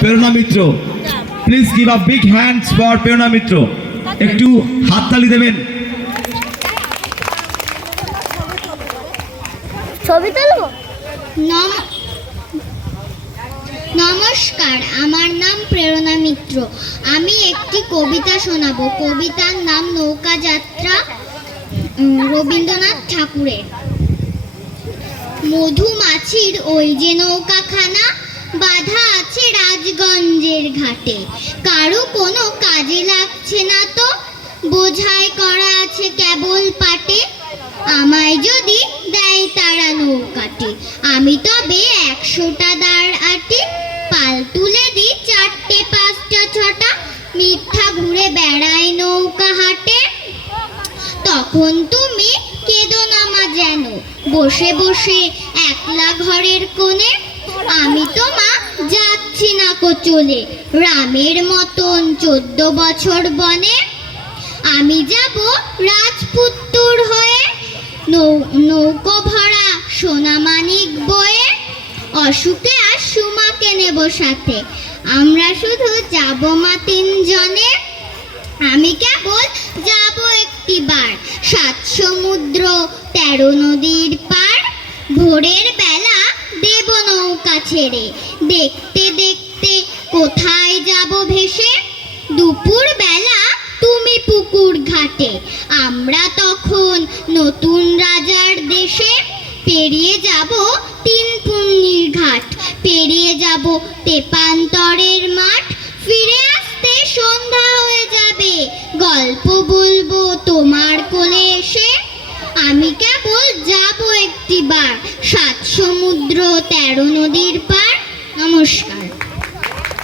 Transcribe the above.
প্রেরণা Mitra. Please give a big hands for Prerna Mitra. একটু হাততালি দেবেন। ছবি তুলবো। নমস্কার, আমার নাম প্রেরণা মিত্র। আমি একটি কবিতা শোনাবো। কবিতার নাম নৌকা যাত্রা, রবীন্দ্রনাথ ঠাকুরের। মধুমাছির ওই যে নৌকাখানা বাঁধা আছে রাজগঞ্জের ঘাটে, কারো কোনো কাজে লাগছে না তো, বোঝাই করা আছে কেবল পাটে। আমায় যদি দেয় তারা নৌকাটি, আমি তবে 100টা দাঁড় আটি। পাল তুলে দিই 4টে 5টা 6টা, মিথ্যা ঘুরে বেড়াই নৌকা হাটে। তখন তুমি কেঁদো না মা যেন, বসে বসে একলা ঘরের কোণে। আমি তো মা যাচ্ছি না কো চলে, রামের মতন 14 বছর বনে। আমি যাব রাজপুত্তুর হয়ে, নৌকো ভরা সোনা মানিক বয়ে। অসুখে আর সুমাকে নেব সাথে, আমরা শুধু যাব মা 3 জনে। আমি কেবল যাব একটিবার 7 সমুদ্র 13 নদীর পার। ভোরের বেলা দেব নৌকা ছেড়ে, দেখতে দেখতে কোথায় যাব ভেসে। দুপুর বেলা তুমি পুকুর ঘাটে, আমরা তখন নতুন রাজার দেশে। পেরিয়ে যাব 3 পুণ্যির ঘাট, পেরিয়ে যাব তেপান্তরের মাঠ। ফিরে আসতে সন্ধ্যা হয়ে যাবে, গল্প বলবো তোমার কোলে এসে। আমি কেবল যাব একটিবার 7 সমুদ্র 13 নদীর পার। নমস্কার।